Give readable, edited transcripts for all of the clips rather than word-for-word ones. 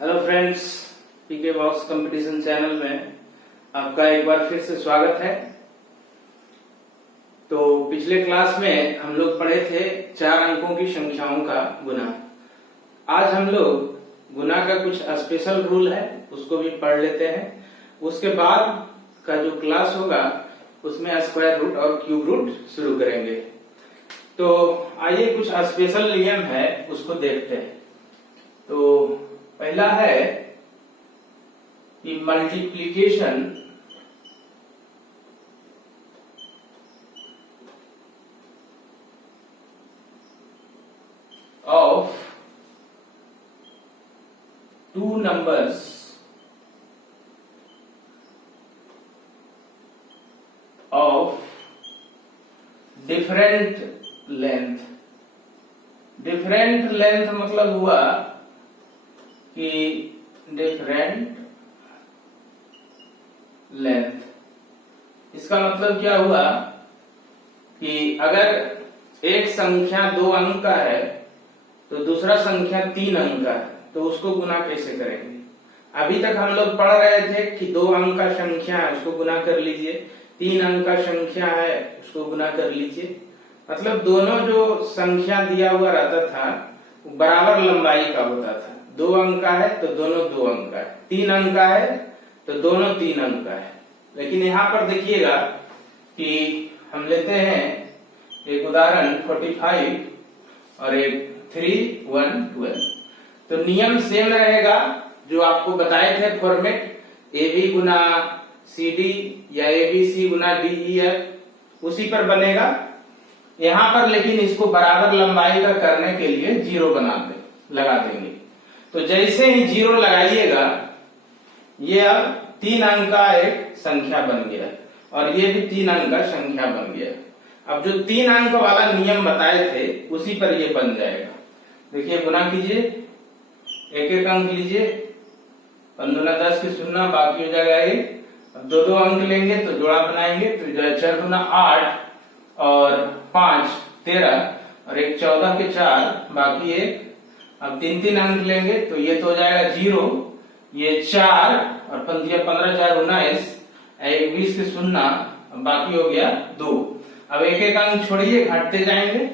Hello friends, पीके box competition channel में आपका एक बार फिर से स्वागत है। तो पिछले क्लास में हम लोग पढ़े थे 4 अंकों की संख्याओं का गुना। आज हम लोग गुना का कुछ स्पेशल रूल है उसको भी पढ़ लेते हैं। उसके बाद का जो क्लास होगा उसमें स्क्वायर रूट और क्यूब रूट शुरू करेंगे। तो आइए कुछ स्पेशल नियम है उसको देखते हैं। तो पहला है कि multiplication of 2 numbers of different length। Different length मतलब हुआ कि डिफरेंट लेंथ, इसका मतलब क्या हुआ कि अगर एक संख्या 2 अंक का है तो दूसरा संख्या 3 अंक का है, तो उसको गुना कैसे करेंगे। अभी तक हम लोग पढ़ रहे थे कि 2 अंक का संख्या है उसको गुना कर लीजिए, 3 अंक का संख्या है उसको गुना कर लीजिए। मतलब दोनों जो संख्या दिया हुआ रहता था वो बराबर लंबाई का होता था। 2 अंक का है तो दोनों 2 अंक का है, 3 अंक का है तो दोनों 3 अंक का है। लेकिन यहाँ पर देखिएगा कि हम लेते हैं एक उदाहरण 45 और एक 3, 1, 12। तो नियम सेम रहेगा जो आपको बताए थे फॉर्मेट, AB गुना CD या ABC गुना DEF, उसी पर बनेगा यहाँ पर। लेकिन इसको बराबर लंबाई का करने के लिए 0 लगा देंगे। तो जैसे ही 0 लगाइएगा ये अब 3 अंक का एक संख्या बन गया और ये भी 3 अंक का संख्या बन गया। अब जो 3 अंक वाला नियम बताए थे उसी पर ये बन जाएगा। देखिए गुना कीजिए, एक एक अंक लीजिए, 15 10 के 0, बाकी हो जाएगा 1। अब 2 2 अंक लेंगे तो जोड़ा बनाएंगे तो 4 दूना 8 और 5 13 और एक 14 के 4 बाकी 1। अब 3 3 अंक लेंगे तो ये तो हो जाएगा 0, ये 4 और 15 4 19, 20 के 0, बाकी हो गया 2। अब एक एक अंक छोड़िए, घटते जाएंगे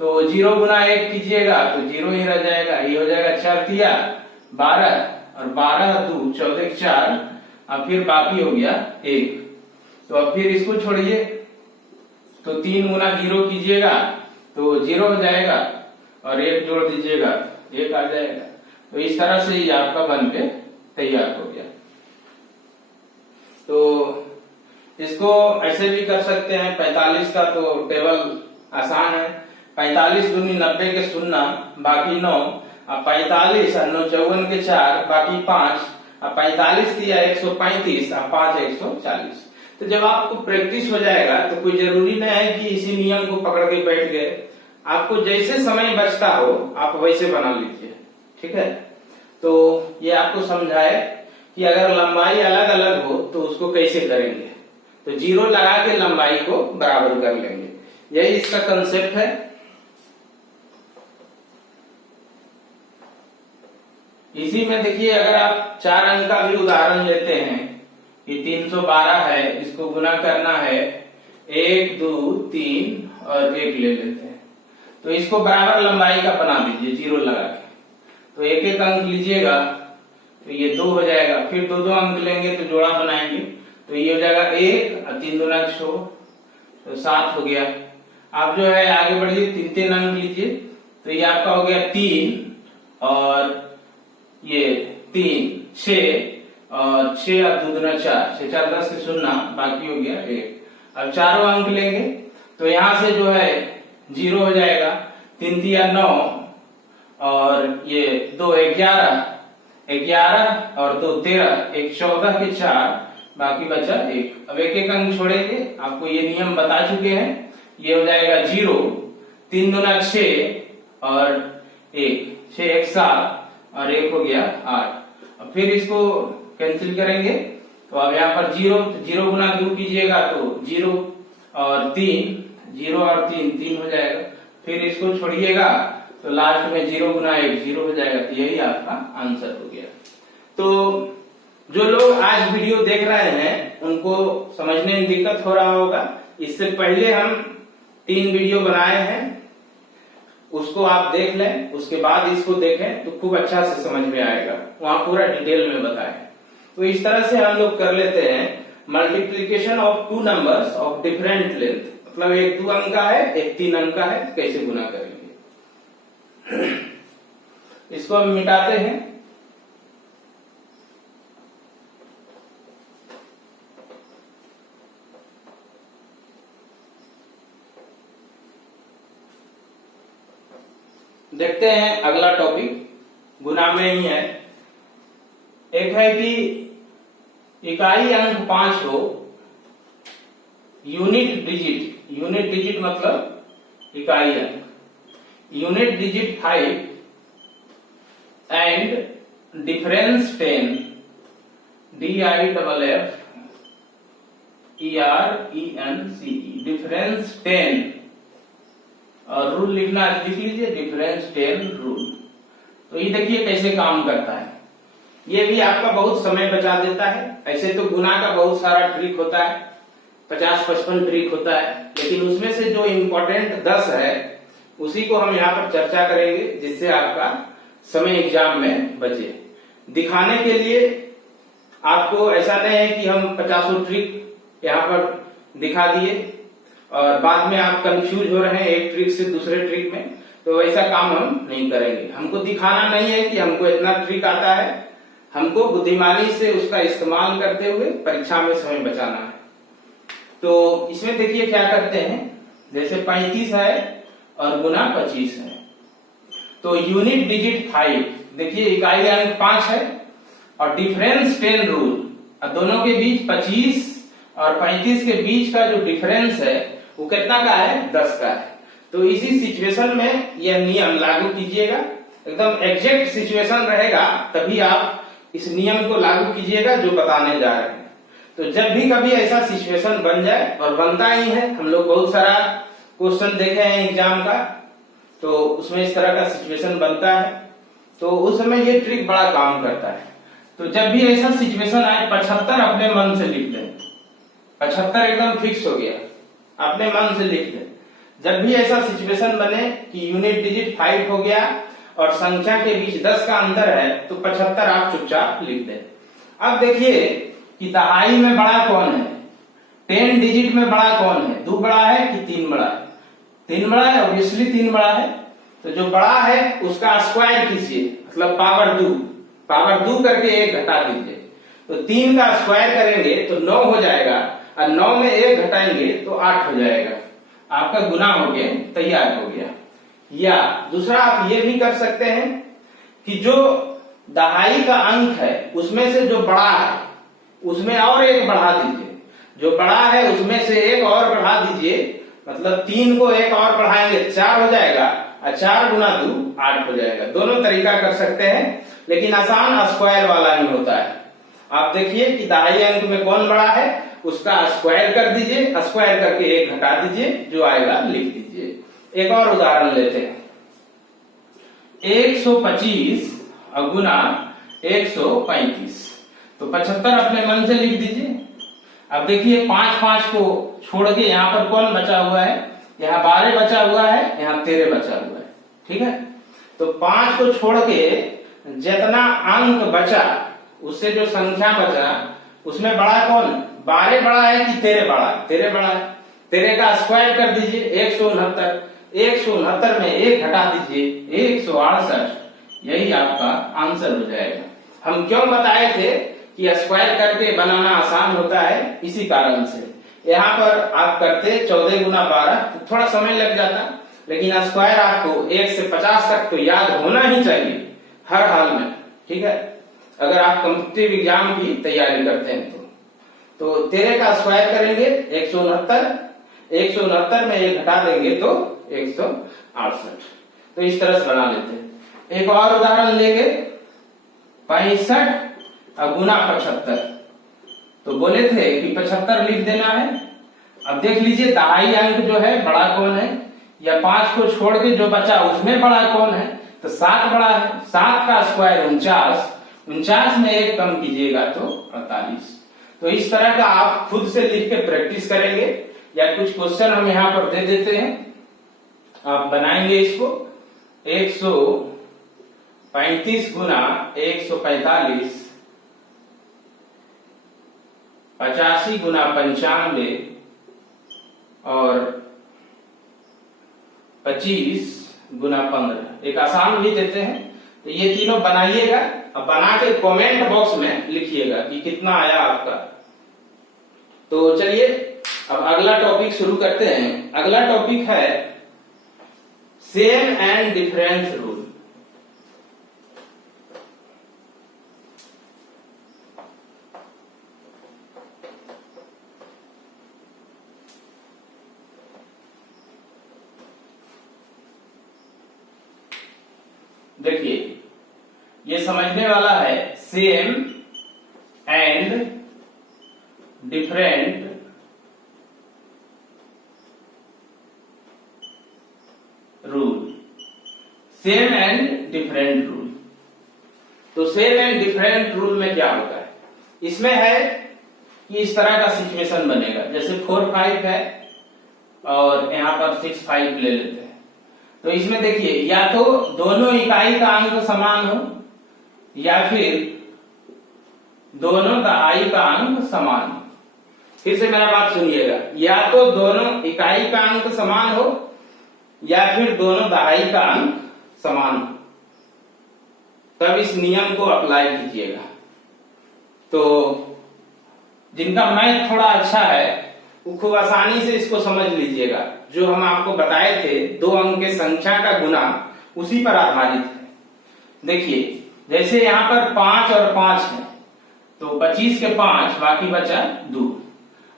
तो 0 गुना 1 कीजिएगा तो 0 ही रह जाएगा। ये हो जाएगा 4 तिया 12 और 12 2 14 के 4, अब फिर बाकी हो गया 1। तो अब फिर इसको छोड़िए तो 3 गुना 0 कीजिएगा तो 0 हो जाएगा और 1 जोड़ दीजिएगा 1 आ जाएगा। तो इस तरह से ये आपका बन के तैयार हो गया। तो इसको ऐसे भी कर सकते हैं। 45 का तो टेबल आसान है, 45 दूनी 90 के 0 बाकी 9, अब 45 और 9 54 के 4 बाकी 5, अब 45 दिया 135, अब 5 140। तो जब आपको प्रैक्टिस हो जाएगा तो कोई जरूरी नहीं है कि इसी नियम को पकड़ के बैठ गए। आपको जैसे समय बचता हो आप वैसे बना लीजिए, ठीक है। तो ये आपको समझाए कि अगर लंबाई अलग अलग हो तो उसको कैसे करेंगे। तो 0 लगा के लंबाई को बराबर कर लेंगे, यही इसका कंसेप्ट है। इसी में देखिए अगर आप 4 अंक का भी उदाहरण लेते हैं कि 312 है, इसको गुना करना है 1 2 3 और 1 ले लेते हैं। तो इसको बराबर लंबाई का बना दीजिए 0 लगा के। तो एक एक अंक लीजिएगा तो ये 2 हो जाएगा, फिर 2 2 अंक लेंगे तो जोड़ा बनाएंगे तो ये हो जाएगा 1 और 3 दूना 6 तो 7 हो गया। आप जो है आगे बढ़िए 3 3 अंक लीजिए तो ये आपका हो गया 3 और ये 3 6 और 6 और 2 दूना 4, 6 4 10 के 0, बाकी हो गया 1। अब चारों अंक लेंगे तो यहाँ से जो है 0 हो जाएगा, 3 3 9 और ये 2 11 11 और 2 13, 1 14 के 4 बाकी बचा 1। अब एक एक अंक छोड़ेंगे, आपको ये नियम बता चुके हैं। ये हो जाएगा 0, 3 दूना 6 और 1, 6 1 7 और 1 हो गया 8। अब फिर इसको कैंसिल करेंगे तो अब यहाँ पर 0 गुना 2 कीजिएगा तो 0 और 3 0 और 3 3 हो जाएगा। फिर इसको छोड़िएगा तो लास्ट में 0 गुना 1 0 हो जाएगा। तो यही आपका आंसर हो गया। तो जो लोग आज वीडियो देख रहे हैं उनको समझने में दिक्कत हो रहा होगा। इससे पहले हम 3 वीडियो बनाए हैं, उसको आप देख लें, उसके बाद इसको देखें तो खूब अच्छा से समझ में आएगा, वहां पूरा डिटेल में बताएं। तो इस तरह से हम लोग कर लेते हैं multiplication of 2 numbers of different length, मतलब एक 2 अंक का है एक 3 अंक का है, कैसे गुना करेंगे। इसको हम मिटाते हैं। देखते हैं अगला टॉपिक गुना में ही है। एक है कि इकाई अंक 5 हो, यूनिट डिजिट मतलब इकाई अंक, unit digit 5 and difference 10, DIFFERENCE, difference 10, और रूल लिखना लिख लीजिए, डिफरेंस 10 रूल। तो ये देखिए कैसे काम करता है। ये भी आपका बहुत समय बचा देता है। ऐसे तो गुना का बहुत सारा ट्रिक होता है, 50-55 ट्रिक होता है, लेकिन उसमें से जो इम्पोर्टेंट 10 है उसी को हम यहाँ पर चर्चा करेंगे, जिससे आपका समय एग्जाम में बचे। दिखाने के लिए आपको ऐसा नहीं है कि हम 50 ट्रिक यहाँ पर दिखा दिए और बाद में आप कंफ्यूज हो रहे हैं एक ट्रिक से दूसरे ट्रिक में, तो ऐसा काम हम नहीं करेंगे। हमको दिखाना नहीं है कि हमको इतना ट्रिक आता है, हमको बुद्धिमानी से उसका इस्तेमाल करते हुए परीक्षा में समय बचाना है। तो इसमें देखिए क्या करते हैं, जैसे 35 है और गुना 25 है, तो यूनिट डिजिट 5, देखिए इकाई अंक 5 है और डिफरेंस 10 रूल, और दोनों के बीच 25 और 35 के बीच का जो डिफरेंस है वो कितना का है, 10 का है। तो इसी सिचुएशन में यह नियम लागू कीजिएगा, एकदम एग्जैक्ट सिचुएशन रहेगा तभी आप इस नियम को लागू कीजिएगा जो बताने जा रहे हैं। तो जब भी कभी ऐसा सिचुएशन बन जाए, और बनता ही है, हम लोग बहुत सारा क्वेश्चन देखे हैं एग्जाम का, तो उसमें इस तरह का सिचुएशन बनता है, तो उस समय ये ट्रिक बड़ा काम करता है। तो जब भी ऐसा सिचुएशन आए 75 अपने मन से लिख दें, 75 एकदम फिक्स हो गया, अपने मन से लिख दें। जब भी ऐसा सिचुएशन बने कि यूनिट डिजिट 5 हो गया और संख्या के बीच 10 का अंतर है, तो 75 आप चुपचाप लिख दें। अब देखिए कि दहाई में बड़ा कौन है, 10 डिजिट में बड़ा कौन है, 2 बड़ा है कि 3 बड़ा है? 3 बड़ा है, ऑब्वियसली 3 बड़ा है। तो जो बड़ा है उसका स्क्वायर कीजिए, मतलब पावर 2 करके 1 घटा दीजिए। तो 3 का स्क्वायर करेंगे तो 9 हो जाएगा, और 9 में 1 घटाएंगे तो 8 हो जाएगा। आपका गुना हो गया, तैयार हो गया। या दूसरा आप ये भी कर सकते हैं कि जो दहाई का अंक है उसमें से जो बड़ा है उसमें और 1 बढ़ा दीजिए, जो बड़ा है उसमें से 1 और बढ़ा दीजिए, मतलब 3 को 1 और बढ़ाएंगे 4 हो जाएगा, और 4 गुना 2 8 हो जाएगा। दोनों तरीका कर सकते हैं, लेकिन आसान स्क्वायर वाला ही होता है। आप देखिए कि दहाई अंक में कौन बड़ा है, उसका स्क्वायर कर दीजिए, स्क्वायर करके 1 घटा दीजिए, जो आएगा लिख दीजिए। एक और उदाहरण लेते हैं, 125 गुना 135, तो 75 अपने मन से लिख दीजिए। अब देखिए 5 को छोड़ के यहाँ पर कौन बचा हुआ है, यहाँ 12 बचा हुआ है, यहाँ 13 बचा हुआ है, ठीक है। तो 5 को छोड़ के जितना अंक बचा उससे जो संख्या बचा उसमें बड़ा कौन, 12 बड़ा है कि 13 बड़ा है? 13 बड़ा है। 13 का स्क्वायर कर दीजिए, 169, 169 में 1 घटा दीजिए, 168, यही आपका आंसर हो जाएगा। हम क्यों बताए थे कि स्क्वायर करके बनाना आसान होता है, इसी कारण से। यहाँ पर आप करते 14 गुना 12, तो थोड़ा समय लग जाता, लेकिन स्क्वायर आपको 1 से 50 तक तो याद होना ही चाहिए हर हाल में, ठीक है, अगर आप कॉम्पिटिटिव एग्जाम की तैयारी करते हैं तो 13 का स्क्वायर करेंगे 169 में 1 घटा देंगे तो 168। तो इस तरह से बना लेते हैं। एक और उदाहरण लेंगे, 65 गुना 75, तो बोले थे कि 75 लिख देना है। अब देख लीजिए दहाई अंक जो है बड़ा कौन है, या 5 को छोड़ के जो बचा उसमें बड़ा कौन है, तो 7 बड़ा है। 7 का स्क्वायर 49, 49 में 1 कम कीजिएगा तो 48। तो इस तरह का आप खुद से लिख के प्रैक्टिस करेंगे, या कुछ क्वेश्चन हम यहाँ पर दे देते हैं, आप बनाएंगे इसको। 135 गुना 145, 85 गुना 95 और 25 गुना 15। एक आसान भी देते हैं, तो ये तीनों बनाइएगा। अब बना के कमेंट बॉक्स में लिखिएगा कि कितना आया आपका। तो चलिए अब अगला टॉपिक शुरू करते हैं। अगला टॉपिक है सेम एंड डिफरेंस रूल। देखिए ये समझने वाला है, same and different rule. Same and different rule. तो सेम एंड डिफरेंट रूल में क्या होता है, इसमें है कि इस तरह का सिचुएशन बनेगा, जैसे 4 5 है और यहां पर 6 5 ले लेते हैं। तो इसमें देखिए या तो दोनों इकाई का अंक समान हो, या फिर दोनों दहाई का अंक समान हो। फिर से मेरा बात सुनिएगा, या तो दोनों इकाई का अंक समान हो, या फिर दोनों दहाई का अंक समान हो, तब इस नियम को अप्लाई कीजिएगा। तो जिनका मैथ थोड़ा अच्छा है वो खूब आसानी से इसको समझ लीजिएगा। जो हम आपको बताए थे 2 अंक के संख्या का गुना, उसी पर आधारित है। देखिए जैसे यहाँ पर 5 और 5 है, तो 25 के 5, बाकी बचा 2।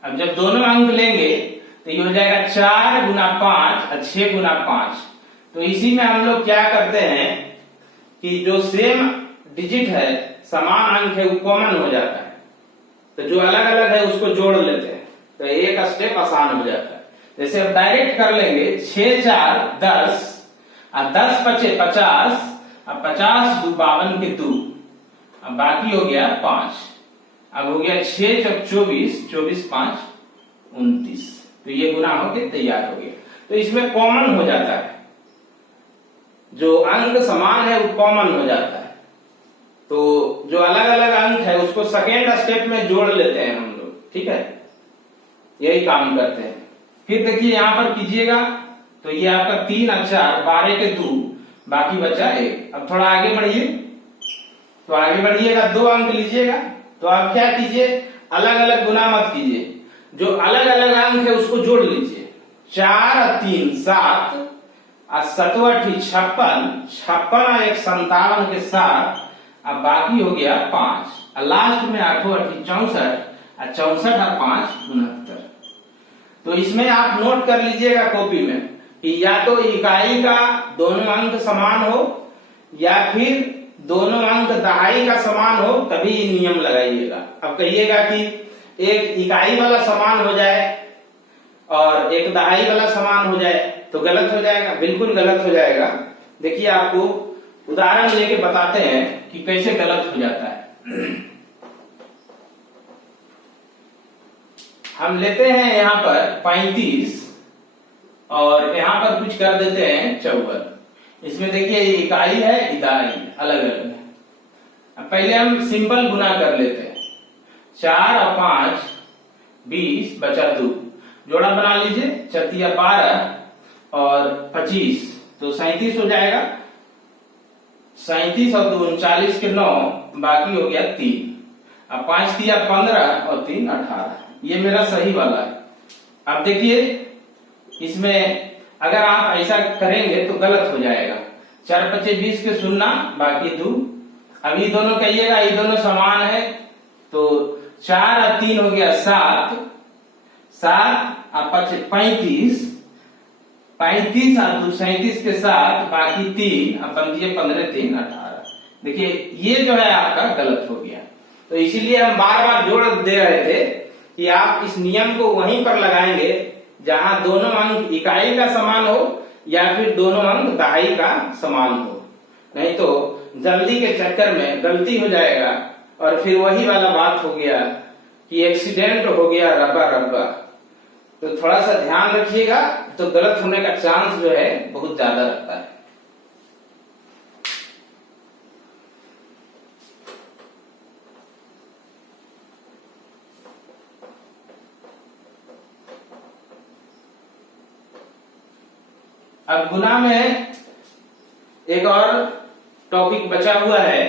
अब जब दोनों अंक लेंगे तो ये हो जाएगा 4 गुना 5 और 6 गुना 5। तो इसी में हम लोग क्या करते हैं कि जो सेम डिजिट है, समान अंक है, वो कॉमन हो जाता है। तो जो अलग अलग है उसको जोड़ लेते हैं, तो एक स्टेप आसान हो जाता है। जैसे अब डायरेक्ट कर लेंगे, 6 4 10 और 10 5 50 और 50 2 52 के 2, अब बाकी हो गया 5। अब हो गया 6 चौक 24, 24 5 29। तो ये गुना होके तैयार हो गया। तो इसमें कॉमन हो जाता है, जो अंक समान है वो कॉमन हो जाता है। तो जो अलग अलग अंक है उसको सेकेंड स्टेप में जोड़ लेते हैं हम लोग, ठीक है, यही काम करते हैं। फिर देखिए यहां पर कीजिएगा, तो ये आपका 3 और 4 12 के 2, बाकी बचा 1। अब थोड़ा आगे बढ़िए, तो आगे बढ़िएगा, 2 अंक लीजिएगा। तो आप क्या कीजिए, अलग अलग गुना मत कीजिए, जो अलग अलग अंक है उसको जोड़ लीजिए। 4 और 3 7 और 7 8 56, 56 और 1 57 के 7, अब बाकी हो गया 5 और लास्ट में 8 8 64 और 64 और 5 69। तो इसमें आप नोट कर लीजिएगा कॉपी में कि या तो इकाई का दोनों अंक समान हो, या फिर दोनों अंक दहाई का समान हो, तभी नियम लगाइएगा। अब कहिएगा कि एक इकाई वाला समान हो जाए और एक दहाई वाला समान हो जाए, तो गलत हो जाएगा, बिल्कुल गलत हो जाएगा। देखिए आपको उदाहरण लेके बताते हैं कि कैसे गलत हो जाता है। हम लेते हैं यहाँ पर 35 और यहाँ पर कुछ कर देते हैं 54। इसमें देखिए ये इकाई है, इकाई अलग अलग है। अब पहले हम सिंपल गुना कर लेते हैं, 4 और 5 20 बचा 2, जोड़ा बना लीजिए, 4 12 और 25, तो 37 हो जाएगा। 37 और 2 39 के 9, बाकी हो गया 3। अब 5 3 15 और 3 18, ये मेरा सही वाला है। अब देखिए इसमें अगर आप ऐसा करेंगे तो गलत हो जाएगा। 4 5 20 के 0, बाकी 2। अब ये दोनों कहिएगा, ये दोनों समान है, तो 4 और 3 हो गया 7, 7 और 5 35, 35 और 2 37 के 7, बाकी 3, अब 15 3 18। देखिए ये जो है आपका गलत हो गया। तो इसीलिए हम बार बार जोड़ दे रहे थे कि आप इस नियम को वहीं पर लगाएंगे जहां दोनों अंक इकाई का समान हो, या फिर दोनों अंक दहाई का समान हो। नहीं तो जल्दी के चक्कर में गलती हो जाएगा और फिर वही वाला बात हो गया कि एक्सीडेंट हो गया रब्बा रब्बा। तो थोड़ा सा ध्यान रखिएगा, तो गलत होने का चांस जो है बहुत ज्यादा रहता है। अब गुना में एक और टॉपिक बचा हुआ है,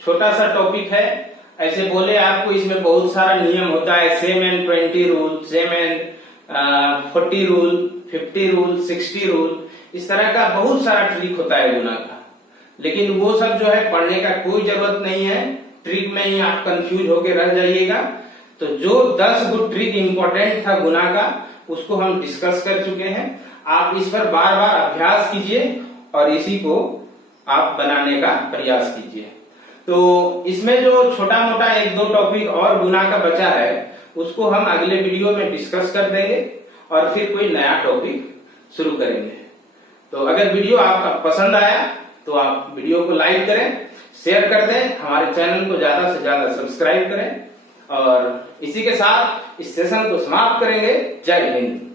छोटा सा टॉपिक है। ऐसे बोले आपको इसमें बहुत सारा नियम होता है, same and 20 rule, same and 40 rule, 50 rule, 60 rule, इस तरह का बहुत सारा ट्रिक होता है गुना का। लेकिन वो सब जो है पढ़ने का कोई जरूरत नहीं है, ट्रिक में ही आप कंफ्यूज होके रह जाइएगा। तो जो 10 गो ट्रिक इंपॉर्टेंट था गुना का, उसको हम डिस्कस कर चुके हैं। आप इस पर बार बार अभ्यास कीजिए और इसी को आप बनाने का प्रयास कीजिए। तो इसमें जो छोटा मोटा 1-2 टॉपिक और गुना का बचा है, उसको हम अगले वीडियो में डिस्कस कर देंगे और फिर कोई नया टॉपिक शुरू करेंगे। तो अगर वीडियो आपका पसंद आया तो आप वीडियो को लाइक करें, शेयर कर दें, हमारे चैनल को ज्यादा से ज्यादा सब्सक्राइब करें। और इसी के साथ इस सेशन को समाप्त करेंगे। जय हिंद।